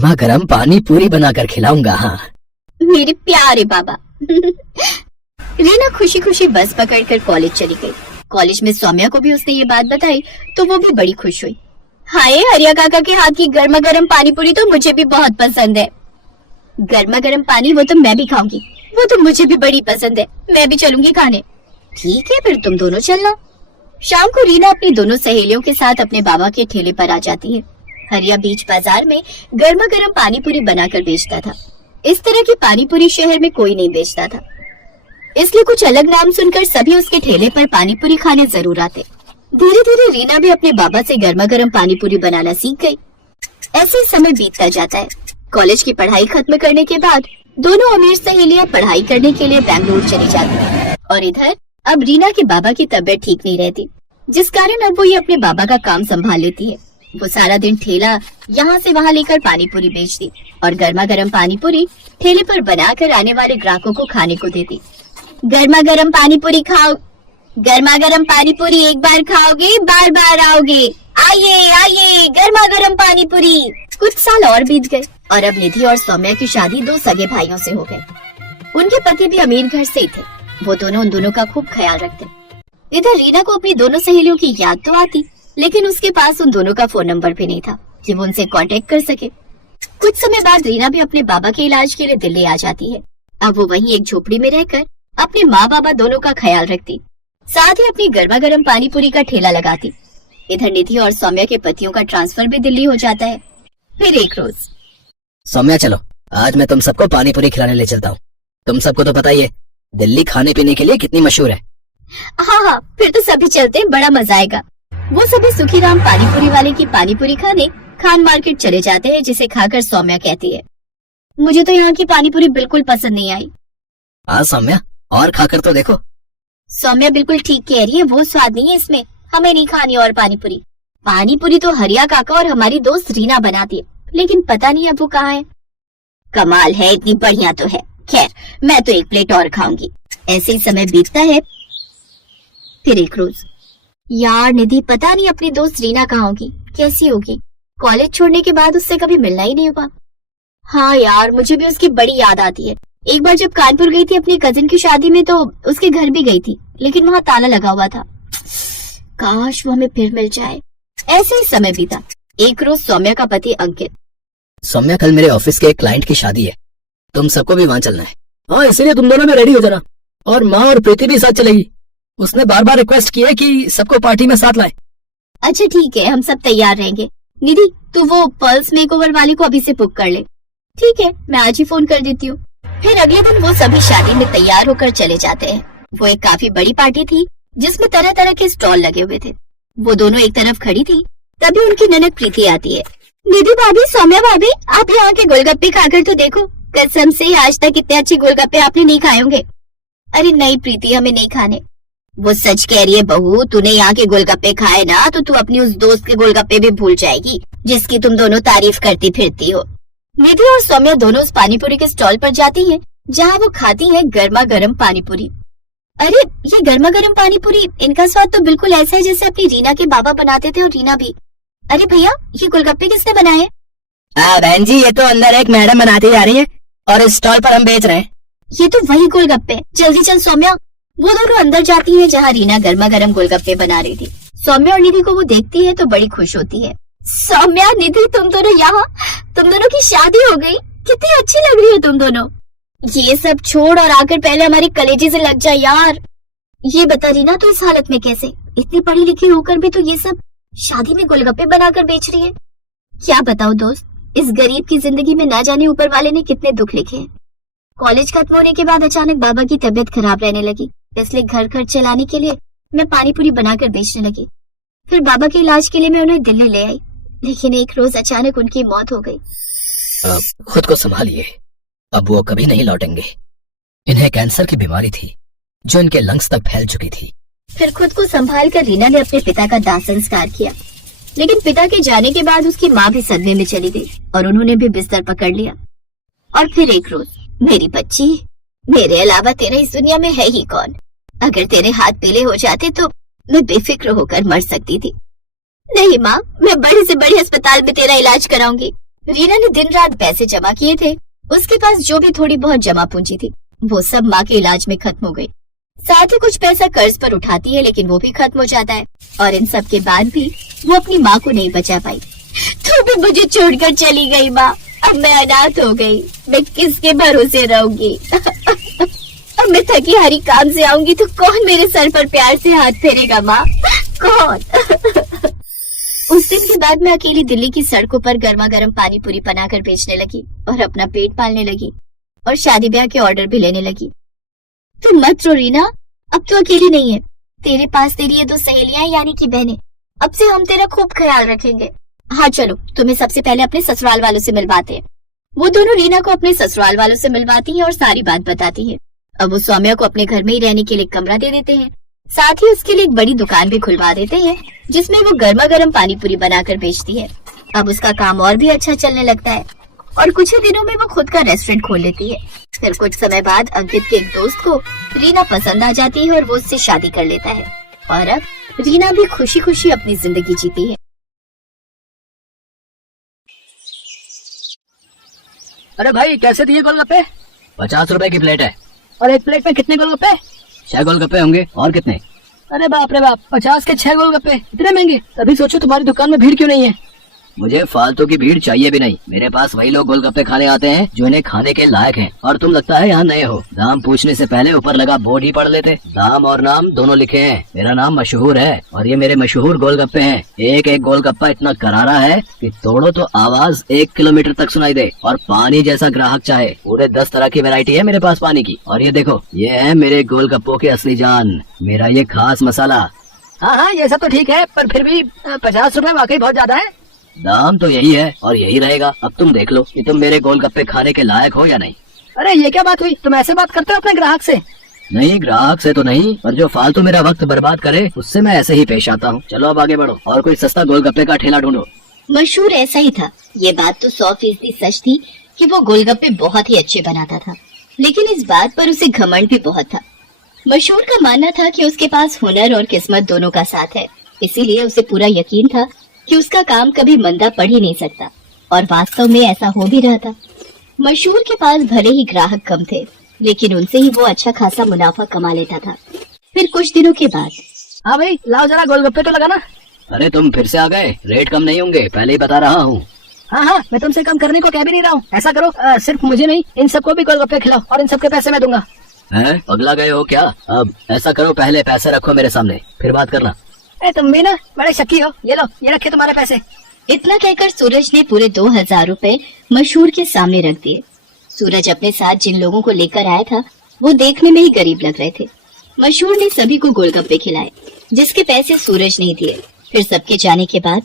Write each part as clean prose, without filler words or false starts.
गर्मा गर्म पानी पूरी बनाकर खिलाऊंगा। हाँ मेरे प्यारे बाबा। रीना खुशी खुशी बस पकड़कर कॉलेज चली गई। कॉलेज में सौम्या को भी उसने ये बात बताई तो वो भी बड़ी खुश हुई। हाय, हरिया काका के हाथ की गर्मा गर्म पानी पूरी तो मुझे भी बहुत पसंद है। गर्मा गर्म पानी वो तो मैं भी खाऊंगी, वो तो मुझे भी बड़ी पसंद है, मैं भी चलूंगी खाने। ठीक है, फिर तुम दोनों चलना। शाम को रीना अपनी दोनों सहेलियों के साथ अपने बाबा के ठेले पर आ जाती है। हरिया बीच बाजार में गर्मा गर्म पानी पूरी बनाकर बेचता था। इस तरह की पानी पूरी शहर में कोई नहीं बेचता था, इसलिए कुछ अलग नाम सुनकर सभी उसके ठेले पर पानी पूरी खाने जरूर आते। धीरे धीरे रीना भी अपने बाबा से गर्मा गर्म पानी पूरी बनाना सीख गई। ऐसे ही समय बीतता जाता है। कॉलेज की पढ़ाई खत्म करने के बाद दोनों अमीर सहेलियां पढ़ाई करने के लिए बैंगलोर चली जाती हैं और इधर अब रीना के बाबा की तबीयत ठीक नहीं रहती, जिस कारण अब वो ये अपने बाबा का काम संभाल लेती है। वो सारा दिन ठेला यहाँ से वहाँ लेकर पानी पूरी बेचती और गर्मा गर्म पानी पूरी ठेले पर बनाकर आने वाले ग्राहकों को खाने को देती। गर्मा गर्म पानी पूरी खाओ, गर्मा गर्म पानी पूरी एक बार खाओगे बार बार आओगे, आइए आइए गर्मा गर्म पानी पूरी। कुछ साल और बीत गए और अब निधि और सौम्या की शादी दो सगे भाइयों से हो गई। उनके पति भी अमीर घर से ही थे। वो दोनों उन दोनों का खूब ख्याल रखते। इधर रीना को अपनी दोनों सहेलियों की याद तो आती, लेकिन उसके पास उन दोनों का फोन नंबर भी नहीं था कि वो उनसे कांटेक्ट कर सके। कुछ समय बाद रीना भी अपने बाबा के इलाज के लिए दिल्ली आ जाती है। अब वो वहीं एक झोपड़ी में रहकर अपने माँ बाबा दोनों का ख्याल रखती, साथ ही अपनी गर्मा गर्म पानी पूरी का ठेला लगाती। इधर निधि और सौम्या के पतियों का ट्रांसफर भी दिल्ली हो जाता है। फिर एक रोज, सौम्या चलो, आज मैं तुम सबको पानी पूरी खिलाने ले चलता हूँ। तुम सबको तो पता ही है दिल्ली खाने पीने के लिए कितनी मशहूर है। हाँ, फिर तो सभी चलते हैं, बड़ा मजा आएगा। वो सभी सुखीराम पानी पूरी वाले की पानी पूरी खाने खान मार्केट चले जाते हैं, जिसे खाकर सौम्या कहती है, मुझे तो यहाँ की पानी पूरी बिल्कुल पसंद नहीं आई। हाँ सौम्या, और खाकर तो देखो। सौम्या बिल्कुल ठीक कह रही है, वो स्वाद नहीं है इसमें, हमें नहीं खानी और पानी पूरी। पानी पूरी तो हरिया काका और हमारी दोस्त रीना बनाती है, लेकिन पता नहीं अब वो कहाँ है। कमाल है, इतनी बढ़िया तो है। खैर, मैं तो एक प्लेट और खाऊंगी। ऐसे ही समय बीतता है। फिर एक रोज, यार निधि पता नहीं अपनी दोस्त रीना कहाँ होगी, कैसी होगी। कॉलेज छोड़ने के बाद उससे कभी मिलना ही नहीं हुआ। हाँ यार, मुझे भी उसकी बड़ी याद आती है। एक बार जब कानपुर गई थी अपनी कजिन की शादी में तो उसके घर भी गई थी, लेकिन वहाँ ताला लगा हुआ था। काश वो हमें फिर मिल जाए। ऐसे ही समय बीता। एक रोज सौम्या का पति अंकित, सौम्या कल मेरे ऑफिस के एक क्लाइंट की शादी है, तुम सबको भी वहाँ चलना है। हाँ, इसलिए तुम दोनों में रेडी हो जाना। और माँ और प्रीति भी साथ चलेगी। उसने बार बार रिक्वेस्ट की है कि सबको पार्टी में साथ लाए। अच्छा ठीक है, हम सब तैयार रहेंगे। निधि तू वो पर्ल्स मेकओवर वाले को अभी से बुक कर ले। ठीक है, मैं आज ही फोन कर देती हूँ। फिर अगले दिन वो सभी शादी में तैयार होकर चले जाते हैं। वो एक काफी बड़ी पार्टी थी जिसमें तरह तरह के स्टॉल लगे हुए थे। वो दोनों एक तरफ खड़ी थी, तभी उनकी ननद प्रीति आती है। निधि भाभी, सौम्या भाभी, आप यहाँ के गोलगप्पे खाकर तो देखो। कसम से आज तक इतने अच्छे गोलगप्पे आपने नहीं खाए होंगे। अरे नहीं प्रीति, हमें नहीं खाने। वो सच कह रही है बहू, तूने यहाँ के गोलगप्पे खाए ना तो तू अपनी उस दोस्त के गोलगप्पे भी भूल जाएगी जिसकी तुम दोनों तारीफ करती फिरती हो। निधि और सौम्या दोनों उस पानीपुरी के स्टॉल पर जाती हैं, जहाँ वो खाती हैं गर्मा गर्म पानीपुरी। अरे ये गर्मा गर्म पानीपुरी, इनका स्वाद तो बिल्कुल ऐसा है जैसे अपनी रीना के बाबा बनाते थे और रीना भी। अरे भैया, ये गोलगप्पे किसने बनाए? बहन जी, ये तो अंदर एक मैडम बनाती जा रही है और इस स्टॉल पर हम बेच रहे हैं। ये तो वही गोलगप्पे। जल्दी चल सौम्या। वो दोनों अंदर जाती है जहाँ रीना गर्मा गर्म गोलगप्पे बना रही थी। सौम्या और निधि को वो देखती है तो बड़ी खुश होती है। सौम्या, निधि, तुम दोनों यहाँ, तुम दोनों की शादी हो गई, कितनी अच्छी लग रही हो तुम दोनों। ये सब छोड़ और आकर पहले हमारी कलेजे से लग जा यार। ये बता रीना, तो इस हालत में कैसे? इतनी पढ़ी लिखी होकर भी तो ये सब शादी में गोलगप्पे बनाकर बेच रही है। क्या बताओ दोस्त, इस गरीब की जिंदगी में ना जाने ऊपर वाले ने कितने दुख लिखे हैं। कॉलेज खत्म होने के बाद अचानक बाबा की तबीयत खराब रहने लगी, इसलिए घर खर्च चलाने के लिए मैं पानी पूरी बनाकर बेचने लगी। फिर बाबा के इलाज के लिए मैं उन्हें दिल्ली ले आई, लेकिन एक रोज अचानक उनकी मौत हो गई। खुद को संभालिए, अब वो कभी नहीं लौटेंगे। इन्हें कैंसर की बीमारी थी जो इनके लंग्स तक फैल चुकी थी। फिर खुद को संभाल कर रीना ने अपने पिता का दाह संस्कार किया, लेकिन पिता के जाने के बाद उसकी माँ भी सदमे में चली गई और उन्होंने भी बिस्तर पकड़ लिया। और फिर एक रोज, मेरी बच्ची, मेरे अलावा तेरा इस दुनिया में है ही कौन? अगर तेरे हाथ पीले हो जाते तो मैं बेफिक्र होकर मर सकती थी। नहीं माँ, मैं बड़े से बड़े अस्पताल में तेरा इलाज कराऊंगी। रीना ने दिन रात पैसे जमा किए थे। उसके पास जो भी थोड़ी बहुत जमा पूंजी थी वो सब माँ के इलाज में खत्म हो गई। साथ ही कुछ पैसा कर्ज पर उठाती है लेकिन वो भी खत्म हो जाता है। और इन सब के बाद भी वो अपनी माँ को नहीं बचा पाई। तो भी मुझे छोड़कर चली गई माँ। अब मैं अनाथ हो गई। मैं किसके भरोसे रहूंगी? अब मैं थकी हारी काम से आऊंगी तो कौन मेरे सर पर प्यार से हाथ फेरेगा माँ? कौन? उस दिन के बाद मैं अकेली दिल्ली की सड़कों पर गर्मा गर्म पानी पूरी बनाकर बेचने लगी और अपना पेट पालने लगी और शादी ब्याह के ऑर्डर भी लेने लगी। तो मत रो रीना, अब तो अकेली नहीं है। तेरे पास तेरी ये दो सहेलियां यानी कि बहनें। अब से हम तेरा खूब ख्याल रखेंगे। हाँ चलो, तुम्हें सबसे पहले अपने ससुराल वालों से मिलवाते हैं। वो दोनों रीना को अपने ससुराल वालों से मिलवाती हैं और सारी बात बताती हैं। अब वो सौम्या को अपने घर में ही रहने के लिए कमरा दे देते हैं। साथ ही उसके लिए एक बड़ी दुकान भी खुलवा देते हैं जिसमें वो गर्मा गर्म पानी पूरी बनाकर बेचती है। अब उसका काम और भी अच्छा चलने लगता है और कुछ ही दिनों में वो खुद का रेस्टोरेंट खोल लेती है। फिर कुछ समय बाद अंकित के एक दोस्त को रीना पसंद आ जाती है और वो उससे शादी कर लेता है और अब रीना भी खुशी खुशी अपनी जिंदगी जीती है। अरे भाई कैसे दिए गोलगप्पे? 50 रुपए की प्लेट है। और एक प्लेट में कितने गोलगप्पे? 6 गोलगप्पे होंगे। और कितने? अरे बाप रे बाप, 50 के 6 गोलगप्पे इतने महंगे? तभी सोचो तुम्हारी दुकान में भीड़ क्यों नहीं है। मुझे फालतू की भीड़ चाहिए भी नहीं। मेरे पास वही लोग गोलगप्पे खाने आते हैं जो इन्हें खाने के लायक हैं। और तुम लगता है यहाँ नए हो। दाम पूछने से पहले ऊपर लगा बोर्ड ही पढ़ लेते। दाम और नाम दोनों लिखे हैं। मेरा नाम मशहूर है और ये मेरे मशहूर गोलगप्पे हैं। एक एक गोलगप्पा इतना करारा है कि तोड़ो तो आवाज 1 किलोमीटर तक सुनाई दे। और पानी जैसा ग्राहक चाहे। पूरे 10 तरह की वैरायटी है मेरे पास पानी की। और ये देखो, ये है मेरे गोलगप्पों की असली जान, मेरा ये खास मसाला। हाँ हाँ, ये सब तो ठीक है, पर फिर भी 50 रुपए वाकई बहुत ज्यादा है। दाम तो यही है और यही रहेगा। अब तुम देख लो कि तुम मेरे गोलगप्पे खाने के लायक हो या नहीं। अरे ये क्या बात हुई? तुम ऐसे बात करते हो अपने ग्राहक से? नहीं, ग्राहक से तो नहीं, पर जो फालतू मेरा वक्त बर्बाद करे उससे मैं ऐसे ही पेश आता हूँ। चलो अब आगे बढ़ो और कोई सस्ता गोलगप्पे का ठेला ढूंढो। मशहूर ऐसा ही था। ये बात तो 100% सच थी कि वो गोलगप्पे बहुत ही अच्छे बनाता था, लेकिन इस बात पर उसे घमंड भी बहुत था। मशहूर का मानना था कि उसके पास हुनर और किस्मत दोनों का साथ है, इसीलिए उसे पूरा यकीन था कि उसका काम कभी मंदा पड़ ही नहीं सकता। और वास्तव में ऐसा हो भी रहा था। मशहूर के पास भले ही ग्राहक कम थे, लेकिन उनसे ही वो अच्छा खासा मुनाफा कमा लेता था। फिर कुछ दिनों के बाद, हाँ भाई लाओ जरा गोलगप्पे तो लगाना। अरे तुम फिर से आ गए। रेट कम नहीं होंगे, पहले ही बता रहा हूँ। हाँ हाँ, मैं तुमसे कम करने को कह भी नहीं रहा हूँ। ऐसा करो, सिर्फ मुझे नहीं इन सबको भी गोलगप्पे खिलाओ और इन सबके पैसे मैं दूंगा। हैं, पगला गए हो क्या? अब ऐसा करो, पहले पैसे रखो मेरे सामने, फिर बात करना। तुम भी ना बड़े शक्की हो। ये लो, ये रखे तुम्हारे पैसे। इतना कहकर सूरज ने पूरे 2000 रुपए मशहूर के सामने रख दिए। सूरज अपने साथ जिन लोगों को लेकर आया था वो देखने में ही गरीब लग रहे थे। मशहूर ने सभी को गोलगप्पे खिलाए जिसके पैसे सूरज नहीं दिए। फिर सबके जाने के बाद,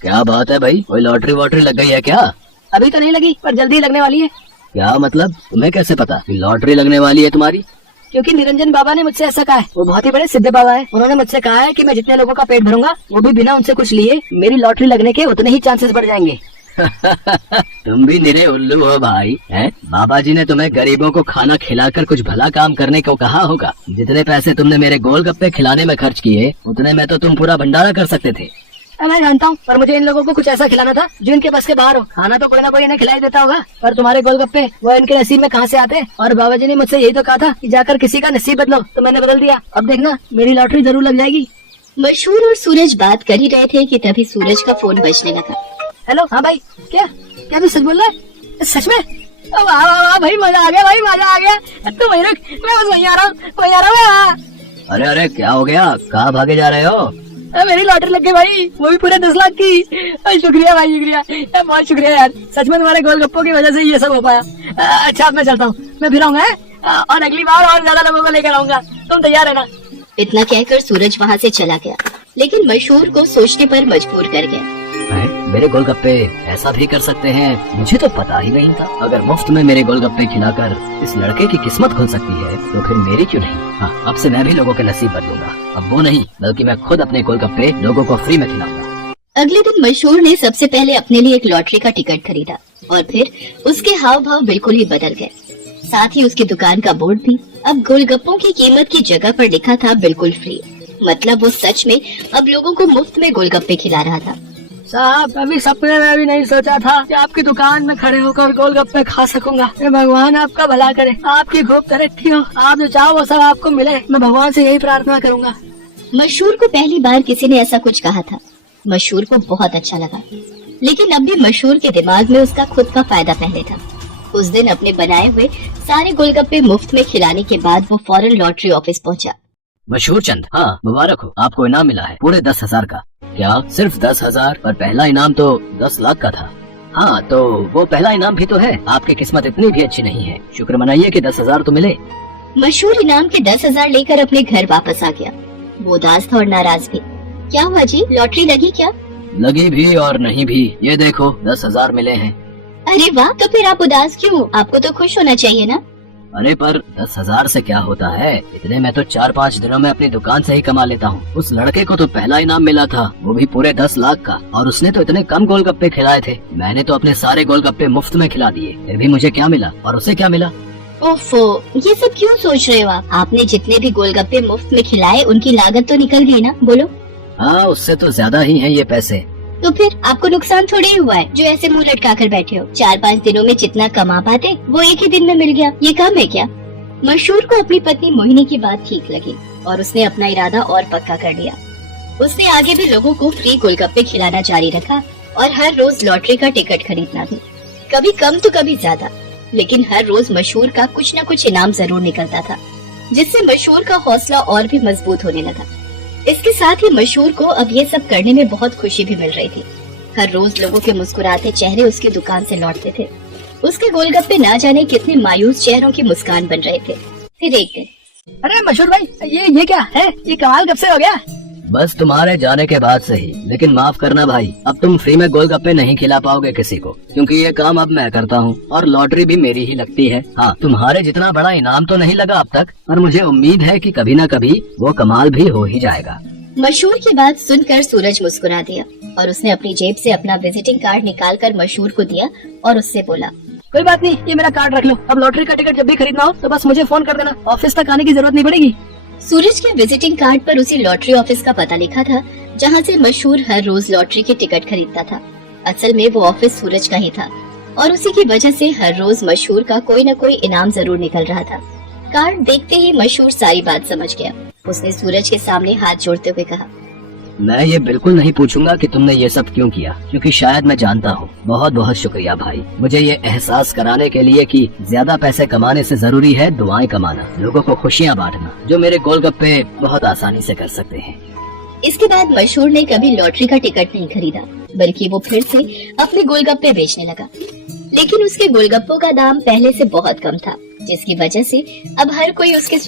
क्या बात है भाई, कोई लॉटरी वॉटरी लग गई है क्या? अभी तो नहीं लगी, पर जल्दी लगने वाली है। क्या मतलब? तुम्हें कैसे पता कि लॉटरी लगने वाली है तुम्हारी? क्योंकि निरंजन बाबा ने मुझसे ऐसा कहा है। वो बहुत ही बड़े सिद्ध बाबा है। उन्होंने मुझसे कहा है कि मैं जितने लोगों का पेट भरूंगा वो भी बिना उनसे कुछ लिए मेरी लॉटरी लगने के उतने ही चांसेस बढ़ जाएंगे। तुम भी निरे उल्लू हो भाई, हैं? बाबा जी ने तुम्हें गरीबों को खाना खिलाकर कुछ भला काम करने को कहा होगा। जितने पैसे तुमने मेरे गोलगप्पे खिलाने में खर्च किए उतने में तो तुम पूरा भंडारा कर सकते थे। मैं जानता हूँ, पर मुझे इन लोगों को कुछ ऐसा खिलाना था जो इनके बस के बाहर हो। खाना तो कोई ना कोई इन्हें खिलाई देता होगा, पर तुम्हारे गोलगप्पे वो इनके नसीब में कहाँ से आते? और बाबा जी ने मुझसे यही तो कहा था कि जाकर किसी का नसीब बदलो, तो मैंने बदल दिया। अब देखना मेरी लॉटरी जरूर लग जाएगी। मशहूर और सूरज बात कर ही रहे थे कि तभी सूरज का फोन बजने लगा। हेलो, हाँ भाई, क्या क्या तू सच बोल रहा है? सच में? वाह वाह वाह भाई, मजा आ गया भाई, मजा आ गया। तो वही रख, मैं बस वही आ रहा हूँ, वही आ रहा हूँ। अरे अरे क्या हो गया? कहाँ भागे जा रहे हो? मेरी लॉटरी लग गई भाई, वो भी पूरे 10 लाख की। शुक्रिया भाई, शुक्रिया, बहुत शुक्रिया यार। सच में तुम्हारे गोलगप्पों की वजह से ये सब हो पाया। अच्छा अब मैं चलता हूँ, मैं फिर आऊंगा और अगली बार और ज्यादा लोगों को लेकर आऊंगा। तुम तैयार रहना। इतना कहकर सूरज वहाँ से चला गया, लेकिन मशहूर को सोचने पर मजबूर कर गया। मेरे गोलगप्पे ऐसा भी कर सकते हैं, मुझे तो पता ही नहीं था। अगर मुफ्त में मेरे गोलगप्पे खिलाकर इस लड़के की किस्मत खुल सकती है तो फिर मेरी क्यों नहीं? हाँ, अब से मैं भी लोगों के नसीब बदलूंगा। अब वो नहीं, बल्कि मैं खुद अपने गोलगप्पे लोगों को फ्री में खिलाऊंगा। अगले दिन मशहूर ने सबसे पहले अपने लिए एक लॉटरी का टिकट खरीदा और फिर उसके हाव भाव बिल्कुल ही बदल गए। साथ ही उसकी दुकान का बोर्ड भी अब गोलगप्पों की कीमत की जगह पर लिखा था बिल्कुल फ्री। मतलब वो सच में अब लोगों को मुफ्त में गोलगप्पे खिला रहा था। साहब कभी सपने में भी नहीं सोचा था कि आपकी दुकान में खड़े होकर गोलगप्पे खा सकूंगा। ये भगवान आपका भला करे, आपकी खूब तरक्की हो, आप जो चाहो वो सब आपको मिले। मैं भगवान से यही प्रार्थना करूंगा। मशहूर को पहली बार किसी ने ऐसा कुछ कहा था। मशहूर को बहुत अच्छा लगा, लेकिन अब भी मशहूर के दिमाग में उसका खुद का फायदा पहले था। उस दिन अपने बनाए हुए सारे गोलगप्पे मुफ्त में खिलाने के बाद वो फौरन लॉटरी ऑफिस पहुंचा। मशहूर चंद, हाँ मुबारक हो, आपको इनाम मिला है पूरे 10,000 का। क्या सिर्फ 10,000? पर पहला इनाम तो 10 लाख का था। हाँ तो वो पहला इनाम भी तो है। आपकी किस्मत इतनी भी अच्छी नहीं है, शुक्र मनाइए कि 10,000 तो मिले। मशहूर इनाम के 10,000 लेकर अपने घर वापस आ गया। वो उदास था और नाराज भी। क्या हुआ जी, लॉटरी लगी क्या? लगी भी और नहीं भी, ये देखो 10,000 मिले हैं। अरे वाह, तो फिर आप उदास क्यों? आपको तो खुश होना चाहिए ना। अरे पर 10,000 से क्या होता है, इतने में तो 4-5 दिनों में अपनी दुकान से ही कमा लेता हूँ। उस लड़के को तो पहला इनाम मिला था, वो भी पूरे 10 लाख का, और उसने तो इतने कम गोलगप्पे खिलाए थे। मैंने तो अपने सारे गोलगप्पे मुफ्त में खिला दिए, फिर भी मुझे क्या मिला और उसे क्या मिला? ओफो, ये सब क्यों सोच रहे हो आप? आपने जितने भी गोलगप्पे मुफ्त में खिलाए उनकी लागत तो निकल गई ना, बोलो। हाँ उससे तो ज्यादा ही है ये पैसे। तो फिर आपको नुकसान थोड़ी ही हुआ है जो ऐसे मुंह लटका कर बैठे हो। 4-5 दिनों में जितना कमा पाते वो एक ही दिन में मिल गया, ये कम है क्या? मशहूर को अपनी पत्नी मोहिनी की बात ठीक लगी और उसने अपना इरादा और पक्का कर लिया। उसने आगे भी लोगों को फ्री गोलगप्पे खिलाना जारी रखा और हर रोज लॉटरी का टिकट खरीदना भी, कभी कम तो कभी ज्यादा, लेकिन हर रोज मशहूर का कुछ न कुछ इनाम जरूर निकलता था, जिससे मशहूर का हौसला और भी मजबूत होने लगा। इसके साथ ही मशहूर को अब ये सब करने में बहुत खुशी भी मिल रही थी। हर रोज लोगों के मुस्कुराते चेहरे उसकी दुकान से लौटते थे। उसके गोलगप्पे ना जाने कितने मायूस चेहरों की मुस्कान बन रहे थे। फिर एक दिन, अरे मशहूर भाई, ये क्या है? ये कमाल कब से हो गया? बस तुम्हारे जाने के बाद से ही। लेकिन माफ करना भाई, अब तुम फ्री में गोलगप्पे नहीं खिला पाओगे किसी को, क्योंकि ये काम अब मैं करता हूँ और लॉटरी भी मेरी ही लगती है। हाँ तुम्हारे जितना बड़ा इनाम तो नहीं लगा अब तक, पर मुझे उम्मीद है कि कभी न कभी वो कमाल भी हो ही जाएगा। मशहूर की बात सुनकर सूरज मुस्कुरा दिया और उसने अपनी जेब से अपना विजिटिंग कार्ड निकालकर मशहूर को दिया और उससे बोला, कोई बात नहीं, ये मेरा कार्ड रख लो। अब लॉटरी का टिकट जब भी खरीदना हो तो बस मुझे फोन कर देना, ऑफिस तक आने की जरूरत नहीं पड़ेगी। सूरज के विजिटिंग कार्ड पर उसी लॉटरी ऑफिस का पता लिखा था जहां से मशहूर हर रोज लॉटरी के टिकट खरीदता था। असल में वो ऑफिस सूरज का ही था और उसी की वजह से हर रोज मशहूर का कोई न कोई इनाम जरूर निकल रहा था। कार्ड देखते ही मशहूर सारी बात समझ गया। उसने सूरज के सामने हाथ जोड़ते हुए कहा, मैं ये बिल्कुल नहीं पूछूंगा कि तुमने ये सब क्यों किया, क्योंकि शायद मैं जानता हूँ। बहुत बहुत शुक्रिया भाई, मुझे ये एहसास कराने के लिए कि ज्यादा पैसे कमाने से जरूरी है दुआएं कमाना, लोगों को खुशियाँ बांटना, जो मेरे गोलगप्पे बहुत आसानी से कर सकते हैं। इसके बाद मशहूर ने कभी लॉटरी का टिकट नहीं खरीदा, बल्कि वो फिर से अपने गोलगप्पे बेचने लगा। लेकिन उसके गोलगप्पों का दाम पहले से बहुत कम था, जिसकी वजह से अब हर कोई उसके